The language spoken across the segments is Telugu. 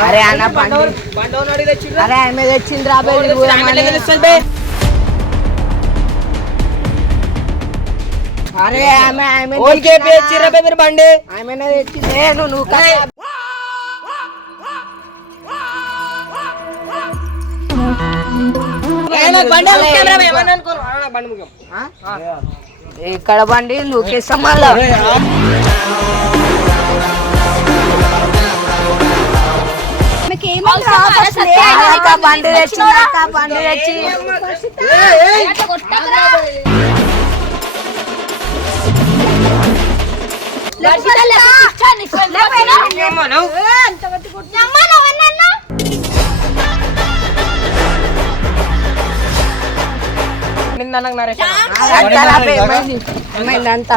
అరే అన్న అరే ఆమె తెచ్చింది రా బే నీకు పోదామని. అరే ఆమె ఆమె మీరు బండి? ఆమెనే తెచ్చింది. నువ్వు? ఇక్కడ బండి నువ్వు మళ్ళా బండి తెచ్చింది అక్క బండి తెచ్చి అంతా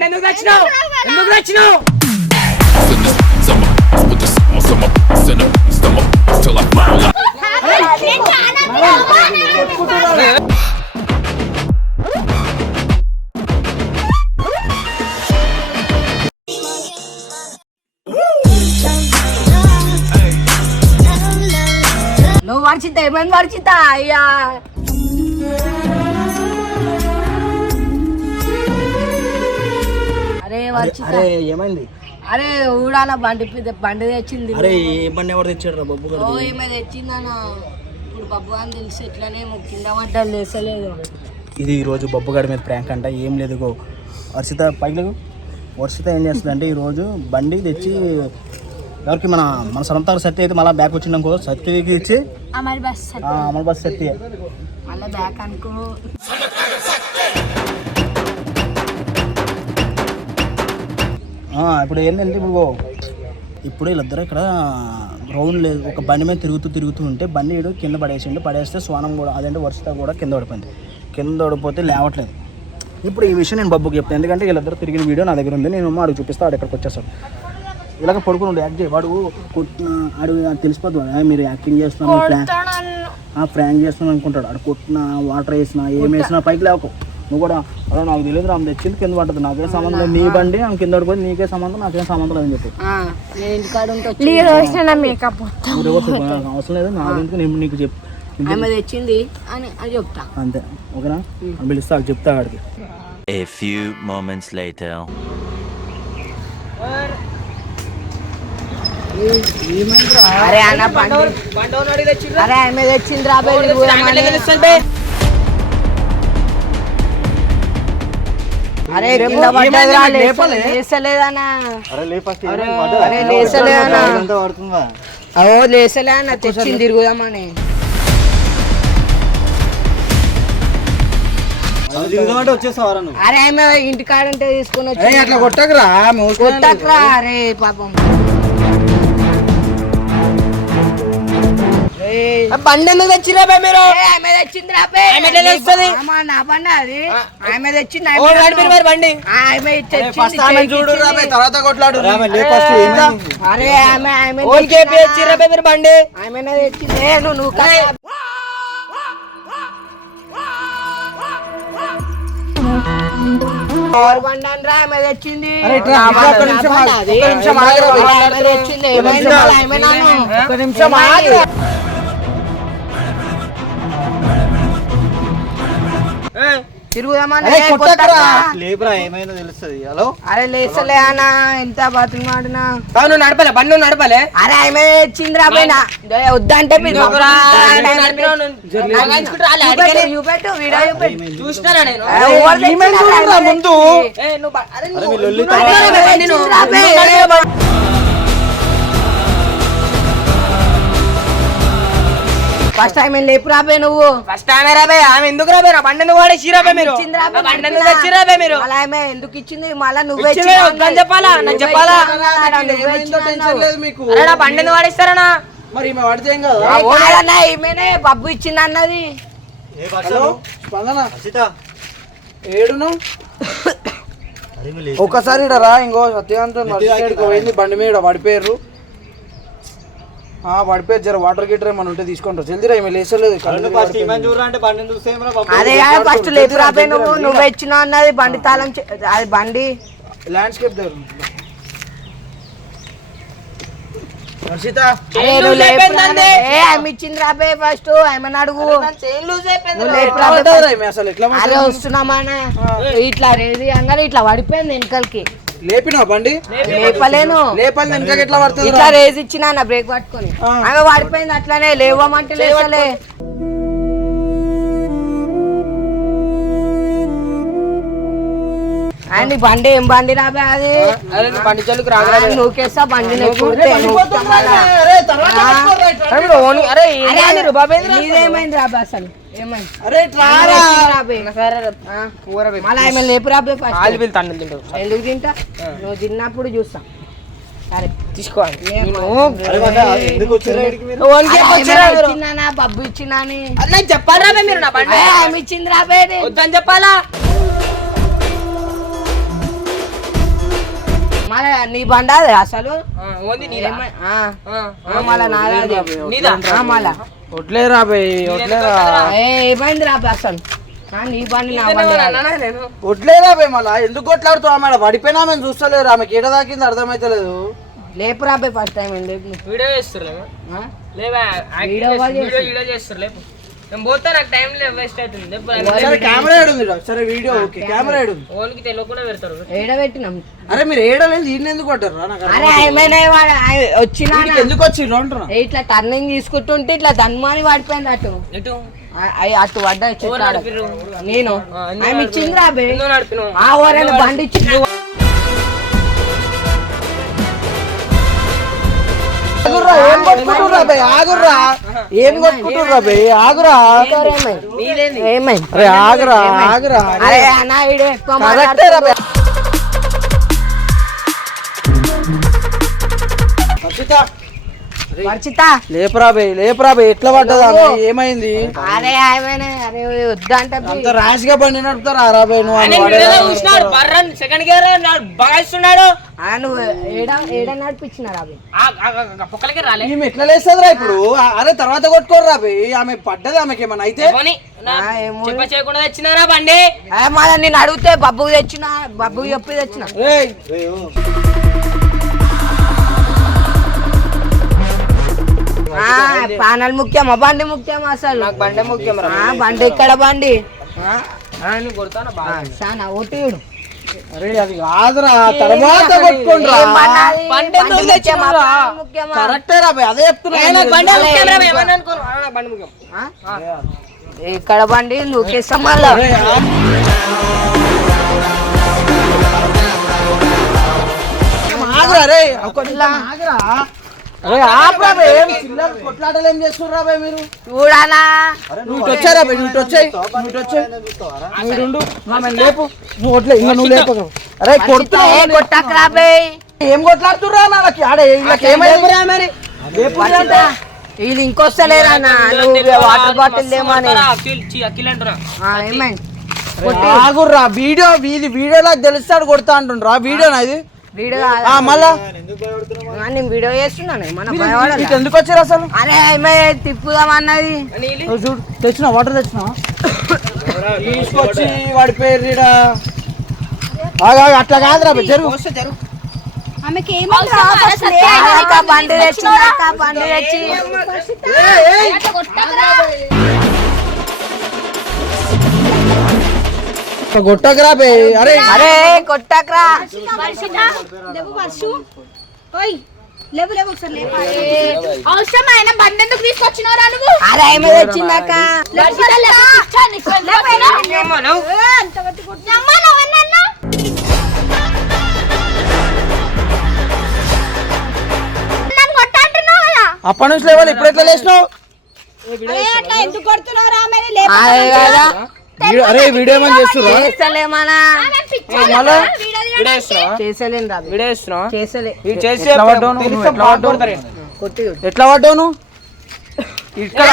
బండి ఎందుకు తెచ్చినావు ఎందుకు తెచ్చినావు నువ్వు వర్షిత ఏమైంది వర్షిత అయ్యా. అరే ఏమైంది? అరే ఊడాల బండి బండి తెచ్చింది అరే ఏ బండి ఎవరు తెచ్చాడు రా బొబ్బు ఓ ఏమో తెచ్చిందన్న ఇప్పుడు బబ్బు అని తెలిసి ఎట్లనే కింద పడ్డాలు లేసలేదు ఇది ఈరోజు బొబ్బుగాడి మీద ప్రాంక్ అంట ఏం లేదు గో వర్షిత పైకి వర్షిత ఏం చేస్తుంది అంటే ఈరోజు బండి తెచ్చి ఎవరికి మన మన సొంత సత్య అయితే మళ్ళీ బ్యాక్ వచ్చిందనుకో సత్యకి ఇచ్చి అమర్ బస్ బస్ సత్య మళ్ళీ బ్యాక్ అనుకో. ఇప్పుడు ఏంటంటే ఇప్పుడు ఇప్పుడు వీళ్ళిద్దరు ఇక్కడ రౌండ్ లేదు ఒక బండి మీద తిరుగుతూ తిరుగుతూ ఉంటే బండి ఈడు కింద పడేసిండు. పడేస్తే స్వానం కూడా అదంటే వర్షిత కూడా కింద పడిపోయింది. కింద పడిపోతే లేవట్లేదు. ఇప్పుడు ఈ విషయం నేను బబ్బుకి చెప్తాను. ఎందుకంటే వీళ్ళిద్దరు తిరిగిన వీడియో నా దగ్గర ఉంది. నేను అడుగు చూపిస్తా వాడు ఇక్కడికి వచ్చేస్తాడు. ఇలాగ పడుకుని యాక్ట్ చేయి. వాడు కొట్టిన ఆడు తెలిసిపోతుంది "ఆ, మీరు యాక్టింగ్ చేస్తున్నారు ఫ్రాంక్ ఫ్రాంక్ చేస్తున్నాను అనుకుంటాడు. ఆడు కొట్టిన వాటర్ వేసినా ఏం వేసినా పైకి లేవకు. నువ్వు కూడా అలా నాకు తెలియదు రామ్ తెచ్చింది కింద పడుతుంది నాకేం సంబంధం లేదు. నీ బండి ఆమె కింద పడిపోయింది నీకే సంబంధం నాకేం సంబంధం లేదని చెప్పి. అవసరం లేదు నా ఎందుకు నేను నీకు చెప్ ఆమె తెచ్చింది అని అని చెప్తా. అంతే ఓకేనా? అని పిలుస్తా చెప్తా ఆడికి. A few moments later. అరే అన్న బండి అరే ఆమె తెచ్చింది రా బే. అరే కింద పడ్డది రా లేసలేదన్నా. అరే లేసలేదన్నా. అవో లేసలే అన్న తెచ్చింది తిరుగుదామని. అరే ఆమె ఇంటికాడ ఉంటే తీసుకుని వచ్చి అట్లా కొట్టకరా కొట్టక్రా అరే పాపం. బండి ఎందుకు తెచ్చిరా బే మీరు? ఆమె తెచ్చింది. ఆమె నా బండి అది. ఆమె తెచ్చింది ఓ ఆమె బండి మీరు మరి బండి. ఆమె తెచ్చింది చూడు. తర్వాత కొట్లాడు అరే ఆమె ఆమె తెచ్చిరా బే మీరు బండి? ఆమెనే తెచ్చింది. నువ్వు నువ్వు? ఆమె తెచ్చింది. అరే లేసలే అన్న ఎంత బతుమాడినా బావ, నువ్వు నడపలే బండి నువ్వు నడపలే. అరే ఆమె వద్దంటే నువ్వు నడిపినావు, ఫస్ట్ టైం లేపు రాబే నువ్వు? ఫస్ట్ ఆమె రాబే ఆమె ఎందుకు రాబే నా బండి ఎందుకు వాడేసి రాబే మీరు? ఇచ్చింది రాబే, నా బండి. తెచ్చి రాబే మీరు? మళ్ళా ఆమె ఎందుకు ఇచ్చింది? మళ్ళా నువ్వే ఇచ్చింది, ఇచ్చినావు వద్దని చెప్పాలా? నాకు నువ్వే చెప్పాలా? ఇచ్చినావు, నువ్వే ఏమైందో ఇచ్చినావు టెన్షన్. లేదు మీకు అరే నా బండి ఎందుకు వాడేస్తారనా మరి ఈమె పడితే ఏం కదా? ఏ కాదన్నా, ఈమెనే బబ్బు ఇచ్చింది అన్నది. హలో స్పందన. ఏడును? ఒక్కసారి ఈడ రా ఇంకో సత్యకాంత్ మర్చిపోయాడు పోయింది బండి మీద పడిపోయారు పడిపోయారు జర వాటర్ గీటర్ ఏమైనా ఉంటే తీసుకుంటారు జల్దీరా ఈమె లేసలేదు. అదే ఫస్ట్ లేపు రాబే నువ్వు నువ్వే ఇచ్చినావు అన్నది బండి తాళం చె- అది బండి. ల్యాండ్స్కేప్ దగ్గర ఇచ్చింది రాబే ఫస్ట్ ఏమని అడుగు. అసలు? వస్తున్నామానా ఇట్లా రేది అంగానే ఇట్లా పడిపోయింది వెనకలకి. లేపినా బండి? లేపలేను. లేపాలి వెనకకి ఎట్లా పడుతుంది ఇట్లా రేజ్ ఇచ్చిన నా బ్రేక్ పట్టుకొని. ఆమె పడిపోయింది అట్లానే లేవమంటే లేవలే అండ్ బండి ఏం బండి రాబే అది? అరే నీ బండి నూకేస్తా బండి నీదేమైంది రాబే అసలు? లేపు రాబే ఎందుకు తింటా? నువ్వు తిన్నప్పుడు చూస్తా. సరే. తీసుకోవాలి బబ్బు చెప్పాలి రాబే మీరు? నా బండి ఏ, ఆమె ఇచ్చింది రాబే వద్దని చెప్పాలా? మళ్ళా నీ బండ అది అసలు మళ్ళా నాది మళ్ళా. వడ్లేరా బే వడ్లేరా? ఏ, ఏమైంది రాబే అసలు. వడ్లేరా బే మళ్ళా? ఎందుకు కొట్లాడుతావు ఆమె పడిపోయినా ఆమె చూస్తలేరు. ఆమెకి ఏడ దాకింది అర్థమైతలేదు. లేపు రాబే ఫస్ట్ టైం. వీడియో చేస్తుర్రు ఆ? లేవా. వీడియో చేస్తారు లేపు. నేను పోతే నాకు టైం లేదు వేస్ట్ అవుతుంది. సరే కెమెరా ఏడుంది. సరే వీడియో ఓకే కెమెరా ఏడుంది. ఓన్కి తెలియకుండా పెడతారు. ఏడ పెట్టినాం అరే మీరు ఏడలేదు ఈయన ఎందుకు కొట్టారు నాకు అరే ఏమైనా వచ్చినా ఎందుకు వచ్చిండ్రు అంటున్నా? ఇట్లా టర్నింగ్ తీసుకుంటుంటే ఇట్లా ధన్మాని పడిపోయింది అటు. ఆ- అటు పడ్డా? నేను. ఆమె ఇచ్చింది రాబే ఎందుకు నడిపినావు ఆ ఓరైనా బండి ఇచ్చింది ఆగుర్రా ఏం ఆగుర్రా. ఏం కొట్టుకుంటుర్రా బే? ఆగురా అరే ఆగురా ఆగురా అరే అన్న వీడు ఎక్కువ కరెక్టే రా బే. హర్షిత, పరిచిత లేపురా బే లేపురా బే ఎట్లా పడ్డదా? ఏమైంది? అరే అరే వద్దంటే అంత ర్యాష్గా బండి నడుపుతారా రా బే నువ్వు బర్రన్ సెకండ్ గేర్ ఈమె ఎట్లా లేస్తుందిరా ఇప్పుడు? అరే తర్వాత కొట్టుకోర్రా బే ఆమె పడ్డది ఆమెకి ఏమన్నా అయితే? చేయకుండా తెచ్చినారా బండి. నేను అడిగితే బబ్బుకి తెచ్చిన బబ్బుకి చెప్పి తెచ్చిన. పానాలు ముఖ్యమా బండి ముఖ్యమా అసలు. నాకు బండి ముఖ్యం రా. ఆ, బండి ఇక్కడ బండి? నువ్వు అరే అది కాదురా తర్వాత కొట్టుకోండిరా. ముఖ్యమా? ముఖ్యమా? కరెక్టే రా అదే చెప్తున్నా? ఇక్కడ బండి నువ్వుకేస్తాం మళ్ళా? ఆగురా. రే కొట్లాటలు ఏం మీరు? చూడాలా? నువ్వు ఇటు వచ్చారా బే నువ్వు ఇటు వచ్చాయి నువ్వు ఇటు వచ్చాయి నువ్వు ఉండు ఆమె లేపు. నువ్వు వడ్లే ఇంకా నువ్వు లేపు అరే కొడుతున్నా ఏ కొట్టకరా బే ఏం కొట్లాడుతుర్రా నాకు ఆడే వీళ్ళకి ఏమైంది మరి? లేపు అంటే? వీళ్ళు ఇంకొస్తలేరా వాటర్ బాటిల్ ఏమని ఏమైంది? ఆగుర్రా. వీడియో ఇది వీడియో నాకు తెలుస్తాడు కొడతా అంటుండ్రా. వీడియో నాది వీడియో ఆ, మళ్ళా? నేను వీడియో చేస్తున్నాను మన ఇటు భయపడాలి ఎందుకు వచ్చారు అసలు? అరే ఏమే తిప్పుదాం అన్నది. నీళ్ళు ఓ చూడు తెచ్చినా వాటర్ తెచ్చినా. తీసుకొచ్చి వాడి పేరు ఈడ. ఆగు, ఆగు, అట్లా కాదురా బే, జరుగు ఆమెకి బండి తెచ్చిందక్క బండి తెచ్చి. గొట్టకరా బే. అరే. అరే కొట్టకరా. లేవు వర్షు. ఓయ్, లేవు లేవు ఒకసారి లేపు. అవసరం ఆయన బండి ఎందుకు తీసుకొచ్చినారా నువ్వు? అరే ఏమే కదా? అప్పటి నుంచి లేవాలి ఇప్పుడు ఎట్లా లేచినావు ఎందుకు కొడుతున్నావు రా అరే వీడియో ఏమని చేస్తుర్రా చేస్తలేమనా? చేసలేను రా? చేసలే చేసి ఎట్లా పడ్డావు నువ్వు? ఇక్కడ.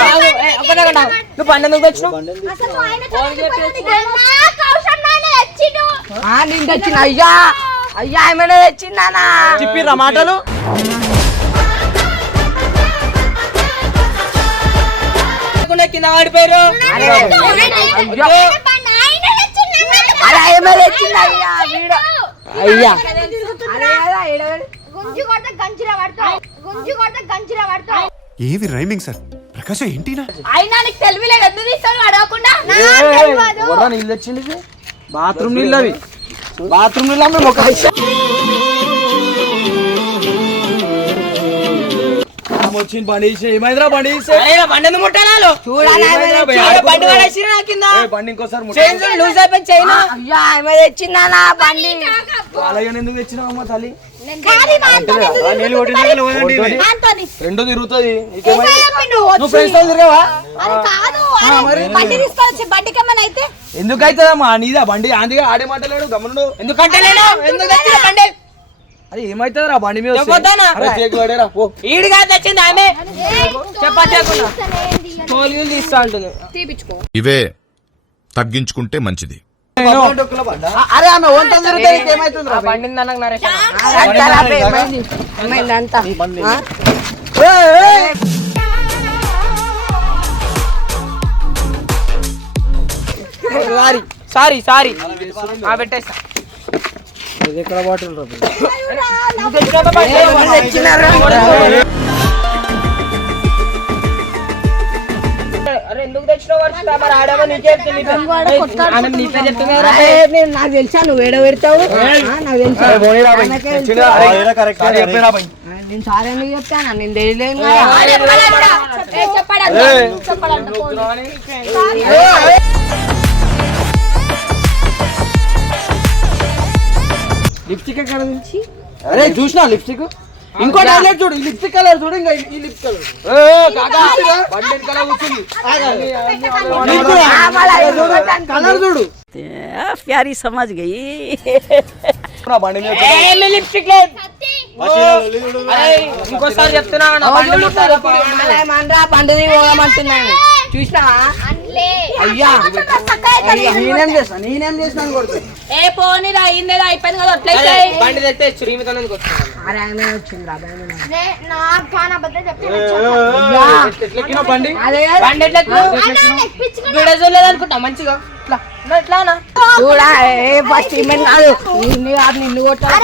నువ్వు నేను తెచ్చిన అయ్యా. అయ్యా ఏమైనా తెచ్చిందానా చెప్పిర్రా మాటలు? కొడితే గంజిరా పడతావు ఏవి రైమింగ్ సార్ ప్రకాశం ఏంటినా? అయినా నీకు తెలివిలేదు ఎందుకు తీస్తాను అడగకుండా? బాత్రూమ్ నీళ్ళు అవి. బాత్రూమ్ నీళ్ళు వచ్చింది బండి ఏమైందిరా బండి బండి ఎందుకు ముట్టాలి చూడాలి బండి ఇంకోసారి లూజ్ అయిపోయింది చైన్ అయ్యా ఏమైనా బండి? ఎందుకు తెచ్చినావు అమ్మ తల్లి. రెండో తిరుగుతుంది. ఏం చెప్పిండు? నువ్వు ఫ్రెండ్స్తో తిరగవా? అది కాదు అరే, బండి తీసుకొచ్చి బండికి ఏమైనా అయితే? ఎందుకు అవుతుందమ్మా నీదా? బండి ఆందిగా ఆడే మాటలేడు గమనుడు ఎందుకంటే నేను ఎందుకు తెచ్చిన బండి అది ఏమైతుంది రా బండి మీద ఆమె. ఇవే తగ్గించుకుంటే మంచిది. అరే ఆమె ఏమైతుంది బండి అంతా? సారీ సారీ సారీ ఆ పెట్టేస్తా ఎక్కడ బాటిల్ నీకే తెలుసా నువ్వు ఏడ పెడతావు? నాకు తెలుసా. నేను సార్ ఎందుకు చెప్తాను నేను తెలియలేను కదా. లిప్స్టిక్ ఎక్కడ నుంచి అరే చూసినా లిప్స్టిక్ ఇంకో హైలైట్ చూడు ఈ లిప్స్టిక్ కలర్ చూడు ఇంకా ఈ లిప్ కలర్ బండి కూర్చుంది. కలర్ చూడు. ప్యారీ సమాజ్ గయి బండి లిప్స్టిక్ లేదు? అరే ఇంకోసారి చెప్తున్నా నా బండి పోదామంటున్నాను అన్లే. అయ్యా. నేనేం నేనేం ఏ అయిపోయింది కదా బండి తెస్తే శ్రీమిత అరే ఆమె వచ్చింది రా బండి. బండి ఎట్లా మంచిగా. చూడా ఏ ఫస్ట్ కాదు. నిన్ను కొట్టాలి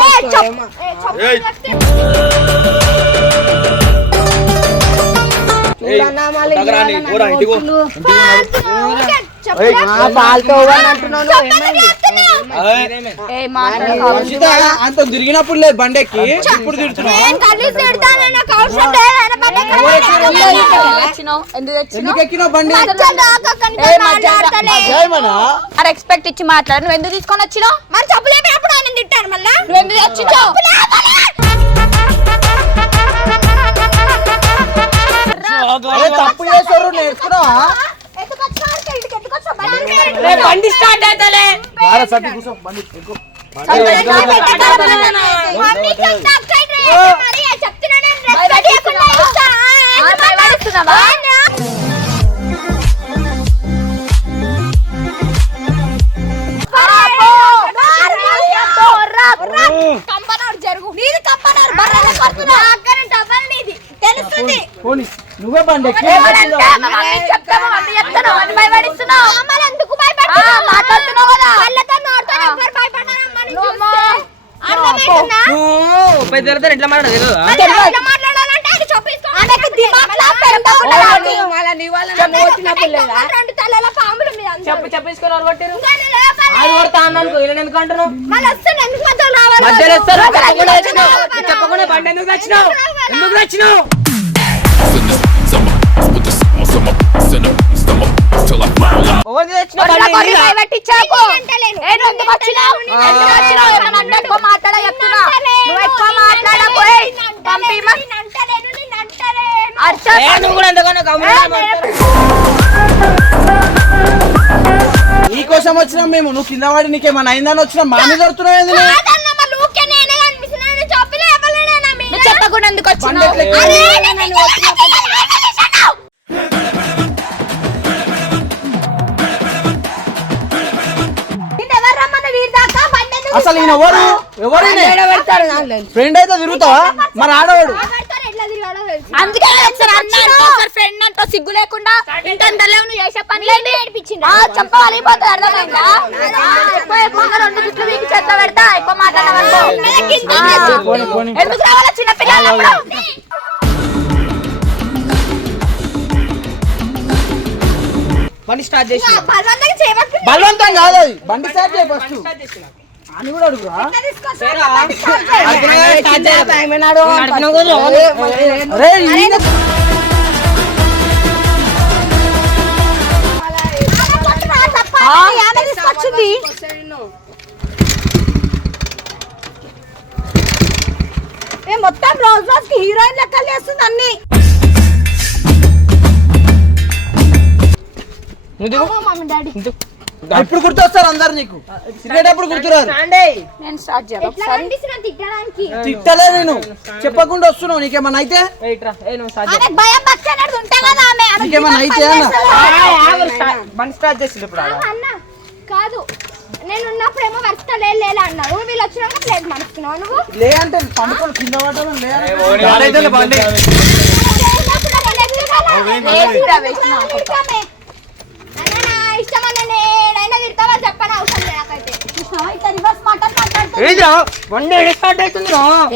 అంత తిరిగినప్పుడు లేదు బండి ఎక్కి ఇప్పుడు రెస్పెక్ట్ ఇచ్చి మాట్లాడు. నువ్వు ఎందుకు తీసుకొని వచ్చినావు? మరి చెప్పు లేపినప్పుడు ఆయన తిట్టాను మళ్ళా? నువ్వు ఎందుకు తెచ్చినావు? తప్పు చేస్తారు నేర్చుకున్నావా? బండి స్టార్ట్ అవుతలే బాగా సర్ది కూర్చో బండి ఎక్కు. మమ్మీ చెప్తా, అక్కయ్య రే, మరి చెప్తున్నా నేను respect ఇవ్వకుండా ఇస్తా. ఎంత మాట? పరాబో, నార్మల్ ఒర్రా, ఒర్రా. కంపనోడు జరుగు. నీది కంపనోడు బర్రెల కొడుతున్నా అక్కడ డబల్ నీది తెలుస్తుంది పోనీ నువ్వే బండి ఎట్లా మాట్లాడదు చెప్పు వాళ్ళు కొట్టిరు ఆడు కొడతా అన్నాను వీళ్ళని ఎందుకు అంటున్నావు? మధ్యలో చెప్పకుండా బండి ఎందుకు తెచ్చినావు? ఎందుకు తెచ్చినావు? నువ్వు కూడా కోసం వచ్చినాం మేము. నువ్వు కింద పడి నీకేమన్నా అయిందని వచ్చినా? మా మీద దొరుకుతున్నావు ఏంది నువ్వు? కాదన్న, అసలు ఈయన ఎవరు? ఎవరు ఫ్రెండ్ అయితే తిరుగుతావా? మరి ఆడవాడు. అందుకే ఒకసారి ఒకసారి ఫ్రెండ్ అంటూ సిగ్గు లేకుండా ఇంత అంతలేవు నువ్వు చేసే పని ఆ, చెప్ప వలిగిపోతుంది అర్థమైందా? ఆ, ఎక్కువ ఎక్కువగా రెండు జుట్లు వీకి చేత పెడతా ఎక్కువ మాట్లాడవనుకో. ఆ, ఎందుకు రావాలా చిన్న పిల్లలు బండి స్టార్ట్ చేసి బలవంతంగా చేయబట్టుకుని బలవంతం కాదు అది. బండి స్టార్ట్ చేయి ఫస్ట్ అని కూడా అడుగురా? తీసుకొచ్చింది మొత్తం రోజు రోజుకి హీరోయిన్ లెక్కలు చేస్తుంది అన్ని. Mummy daddy. ఇప్పుడు గుర్తొస్తారు అందరు నీకు. తిరిగేటప్పుడు గుర్తురారు. నేను స్టార్ట్ చేయాలి తిట్టలే నేను. చెప్పకుండా వస్తున్నావు నీకేమన్నా అయితే? నీకేమన్నా అయితే స్టార్ట్. బండి స్టార్ట్ చేసిండు ఇప్పుడు కాదు. నేను ఉన్నప్పుడేమో వర్ష లేదు లేదు అన్నారు. వీళ్ళు వచ్చినాక ప్లేట్ నువ్వు? లే అంటే పండుకొని కింద పడ్డాను తిడతావా చెప్పని అవసరం ఇట్లా రివర్స్ మాట్లాడుతుంది ఏదిరా? స్టార్ట్?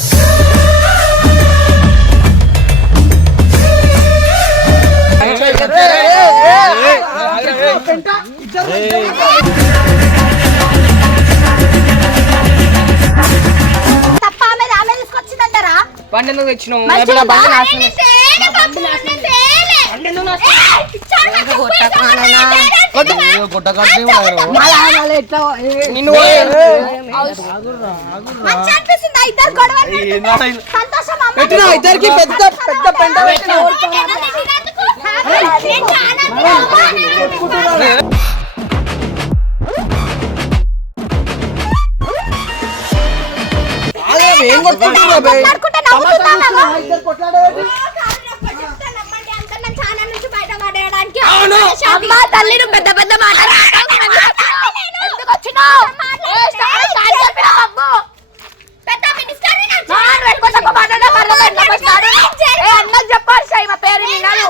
తప్ప ఆమె ఆమె తీసుకొచ్చిందంటారా బండి ఎందుకు తెచ్చినావు మంచిగా బండి? నాశనం. బండి ఎందుకు నాశనం? ఇద్దరికి పెద్ద పెద్ద పెంట ఏం కొట్టుకుంటున్నావు కొట్లాడేవాడు. అమ్మ తల్లి నువ్వు పెద్ద పెద్ద మాటలు ఎందుకు వచ్చినావు. పెద్ద మినిస్టర్ నాకు.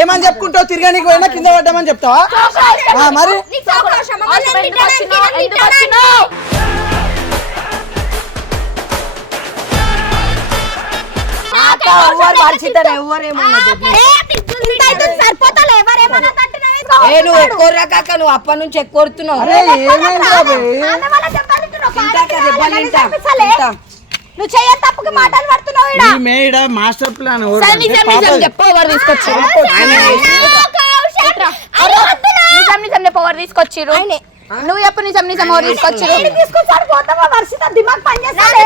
ఏమని చెప్పుకుంటావు? తిరగడానికి పోయినా కింద పడ్డామని చెప్తావా? ఆ, మరి? నీకు సరిపోతాలే ఎవరేమన్నా ఏ నువ్వు ఎక్కువ నువ్వు అప్పటి నుంచి ఎక్కువ కొడుతున్నావు అరే ఏమైంది బాబే? తింటాక దెబ్బలు తింటా. తింటా. నువ్వు చేయ తప్పుకి మాటలు పడుతున్నావు మేడ మాస్టర్ ప్లాన్ నిజం నిజం చెప్పు ఎవరు తీసుకొచ్చారు? నువ్వు చెప్పు నిజం నిజం ఎవరు తీసుకొచ్చాడు పోతావా? వర్షిత దిమాగ్ పనిచేస్తాడే.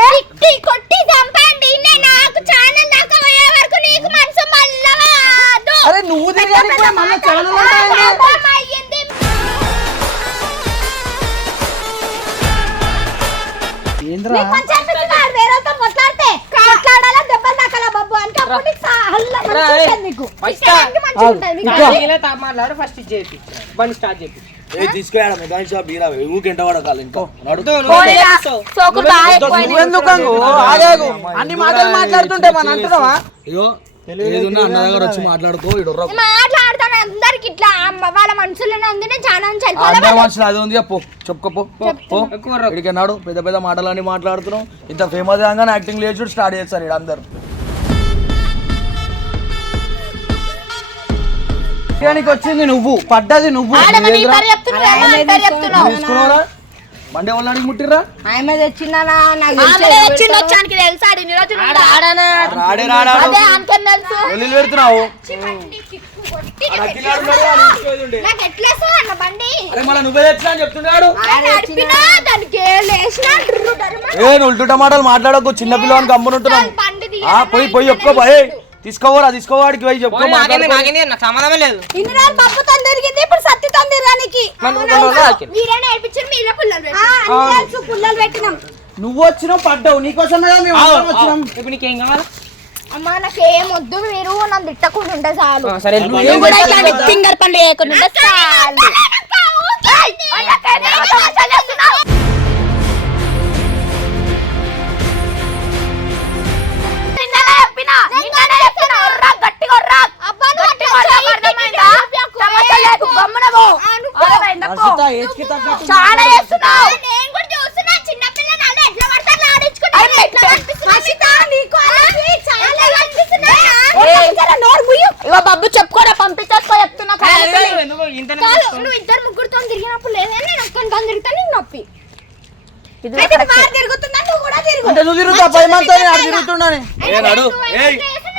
ఫస్ట్ ఇది చేపి. బండి స్టార్ట్ తీసుకురాడు మెకానిక్ షాప్ బీరా ఎంట పడకాలి ఇంకా. అన్ని మాటలు మాట్లాడుతుంటే మన అంటున్నావా? ఏదున్నా అన్న దగ్గర వచ్చి మాట్లాడుకో మాట్లాడతాను అందరికి ఇట్లా అమ్మ వాళ్ళ మనసులోనే ఉంది నేను చాలా నుంచి అందరి వెళ్ళిపోవాలి మనుషులు అది ఉంది పో పో నాడు పెద్ద పెద్ద మాటలన్నీ మాట్లాడుతున్నాం. ఇంత ఫేమస్ గానే యాక్టింగ్ లేచుడు స్టార్ట్ చేస్తారు ఇక్కడ అందరు. వచ్చింది నువ్వు పడ్డది నువ్వు. తీసుకున్నారా బండి వాళ్ళకి ముట్టిర్రా? ఆమె తెచ్చిందా నాకు ఆమె తెలిసి వచ్చింది వచ్చానికి తెలుసు? ఆడి నిరోజు రాడే రాడాడు అదే ఆమెకేం తెలుసు? వెళ్ళి పెడుతున్నావు. బండి చిక్కు కొట్టి నాకు ఎట్లేస్తా అన్న బండి? అరే మళ్ళీ నువ్వే తెచ్చినా అని చెప్తున్నాడు. నేను నడిపినా? దానికి లేచినా? డ్రు డ్రు డ్రు ఏ నువ్వు ఉల్టు టమాటాలు మాట్లాడకు చిన్న పిల్లవానికి అమ్మునుంటున్నాం బండి ఆ పోయి పోయి ఒక్క పోయి. తీసుకోవరా తీసుకోవాడికి పోయి చెప్పు నాకు సంబంధమే లేదు. ఇన్ని రోజులు పప్పుతో తిరిగింది ఇప్పుడు సత్తితో మరి నువ్వు కొన్ని రోజులు ఆగిపోయి. మీరే నేర్పించారు మీరే పుల్లలు పెట్టారు. పుల్లలు పెట్టినాం. నువ్వు వచ్చినావు పడ్డావు. నీకోసమే కదా మేము అందరం వచ్చినాం. ఇప్పుడు నీకేం కావాలి? అమ్మా నాకేం వద్దు మీరు నన్ను తిట్టకుండా ఉంటే చాలు. ఆ, సరే వెళ్ళిపో. నేను కూడా ఇట్లాంటి ఫింగర్ పనులు చేయకుండా ఉంటే చాలు. ఏయ్, చేస్తున్నావు? నిన్ననే చెప్పినా, ఒర్రా, గట్టిగా ఒర్రా. గట్టిగా ఒర్రా, అర్థమైందా? తమాషా లేదు, గమ్మున పో. అర్థమైందా? పో. హర్షిత ఏజ్కి తగ్గట్టు చాలా చేస్తున్నావు. నేను కూడా చూస్తున్నా. చిన్న పిల్లలు అలా ఎట్లా పడతారు? ఆడించుకుంటారు ఎట్లా కనిపిస్తుంది? నీకు అలాగే చాలా కనిపిస్తున్నాయి ఇగో బాబు చెప్పుకోరా పంపించేసుకో చెప్తున్నా? నువ్వు ఇద్దరు ముగ్గురుతో తిరిగినప్పుడు లేదా నేను ఒక్కరితో తిరుగుతా నీకు నొప్పి. తిరుగుతున్నా నువ్వు కూడా తిరుగు. నువ్వు తిరుగుతా పది తిరుగుతున్నాను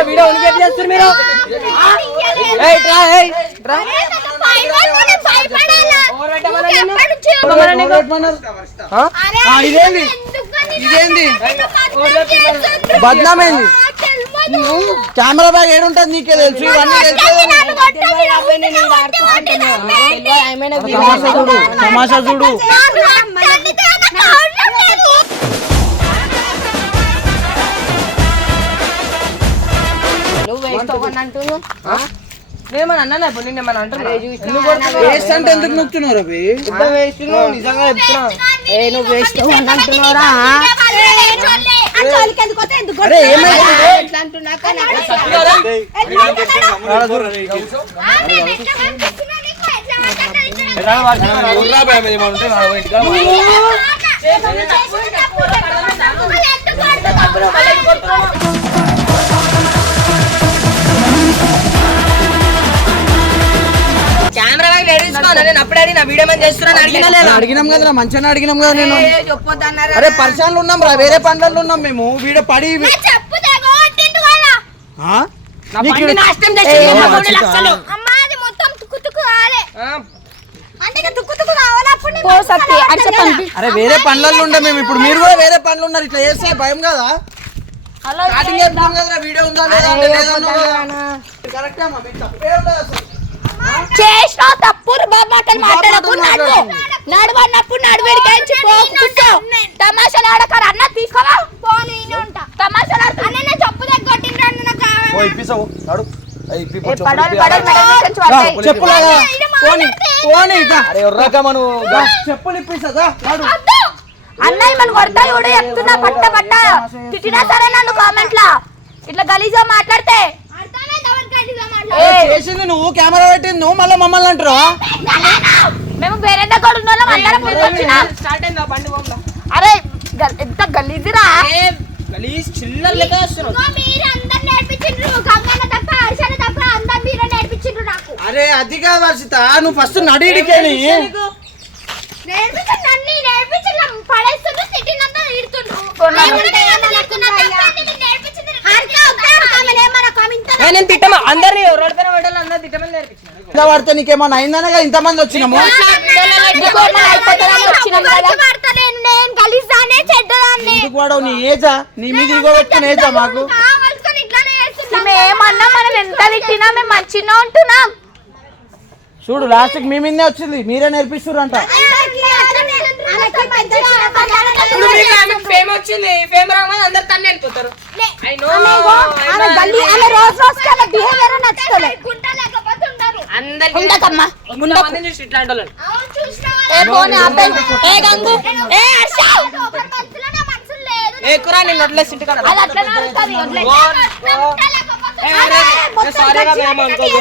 వీడియో వీడియో ఉనికి ఎట్లా చేస్తారు మీరు. ఏయ్, ఇట్రా, ఏయ్, ఆ, ఇదేంది? ఇదేంది? బద్నామైంది. కెమెరా బ్యాగ్ ఏడుంటది నీకే తెలుసు ఇవన్నీ తెలుసు. కొట్టండి, నన్ను నేనేమన్నా అన్నానా ఇప్పుడు నిన్నేమన్నా అంటున్నా? వేస్ట్ అంటే ఎందుకు నొక్కుతున్నారు అవి వేస్ట్ నిజంగా చెప్తున్నా ఏ నువ్వు వేస్ట్ నేను అప్పుడే అడిగిన వీడియో చేస్తున్నాను అడిగినా లేదా? అడిగినాం కదా మంచిగా అడిగినాం కదా నేను. చెప్పొద్దన్నారు అరే పరిశాన్లు ఉన్నాం రా వేరే పండ్లలో ఉన్నాం మేము. వీడియో పడి నా చెప్పు తెగో అంటిండు కదా. ఆ? నా నీకు బండి ఇక్కడ- నాశనం ఏ, చేసింది ఏమో మా రెండు వచ్చిందా? లక్షలు అమ్మా అది మొత్తం తుక్కు తుక్కు కాలే. ఆ, అంటే ఇక తుక్కు తుక్కు కావాలి అప్పుడు నీ మనసు అలా పడుతుంది కదా. అరే వేరే పండ్లలో ఉండే మేము ఇప్పుడు. మీరు కూడా వేరే పండ్లు ఉన్నారు ఇట్లా చేస్తే భయం కదా? అలా స్టార్టింగ్ చెప్తాం కదా వీడియో ఉందా లేదా? అంటే లేదా అన్నావు కదా. కరెక్టే అమ్మా మీకు తప్పే. ఉండదు అసలు. చేసిన తప్పులు బాబు మాట్లాడకు నడువు తమాషాలు ఆడకారు అన్న తీసుకోవా? తమాషాలు చెప్పు చెప్పులు ఇప్పిస్తా వద్దు. అన్నయ్య మనం కొడతా చూడు చెప్తున్నా పట్ట పట్ట. తిట్టినా సరే నన్ను కామెంట్ లా. ఇట్లా గలీజా మాట్లాడితే చేసింది నువ్వు? కెమెరా పెట్టింది నువ్వు? మళ్ళీ మమ్మల్ని అంటారు మేము వేరే దగ్గర ఉన్న వాళ్ళం అందరం ముందుకు వచ్చినాం. స్టార్ట్ అయిందా బండి బొమ్మల అరే ఎంత గలీజిరా. ఏ గలీజ్ చిల్లర లెక్క చేస్తున్నావు. అరే అది కాదు వర్షిత నువ్వు ఫస్ట్ నడిడికేని నేను తిట్టమా? అందరినీ అందరు తిట్టమని నేర్పించిన ఇలా పడితే నీకేమన్నా అయిందనగా ఇంతమంది వచ్చినాము? ఎందుకు వాడవు? నీ ఏజా? నీ మీద ఇగో ఏజా మాకు? ఏమన్నా మనం ఎంత తిట్టినా మేము మంచిగా ఉంటున్నాం. చూడు లాస్ట్ మీ మీదే వచ్చింది. మీరే ఆమె ఫేమ్ వచ్చింది ఫేమ్ రాగానే అందరు తన్ను వెళ్ళిపోతారు ఉండకమ్మా చూసి ఇట్లాంటి. ఏ గంగు ఏ హర్ష ఏ కురా నేను వదిలేసి ఇంటికాడ అది అట్లనే అడుగుతుంది, వదిలే. ఏ, అరే, ఏ, సారీగా మేము అనుకోకు.